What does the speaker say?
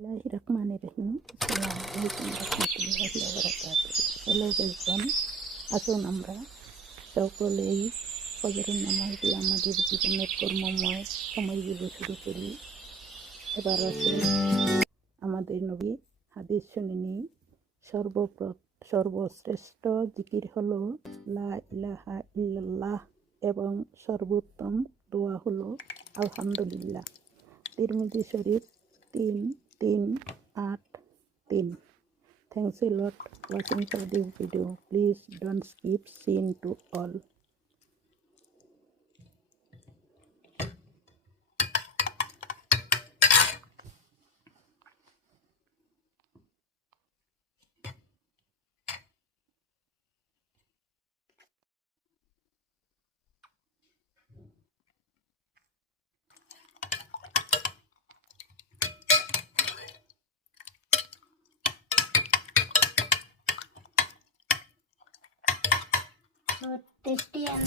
বিসমিল্লাহির রহমানির রহিম। আসসালামু আলাইকুম রহমতুল্লাহি ওয়া বারাকাতুহু। হ্যালো এভরিওয়ান, আসুন আমরা সকলেই ফজরের নামাজ দিয়ে আমাদের জীবনের কর্মময় সময়গুলো শুরু করি। এবার আসুন আমাদের নবী হাদিস শুনে নিই। সর্বশ্রেষ্ঠ জিকির হলো লা ইলাহা ইল্লাল্লাহ এবং সর্বোত্তম দোয়া হলো আলহামদুলিল্লাহ। তিরমিজি শরীফ 3383। Thanks a lot watching for this video. Please don't skip seen to all. So tasty and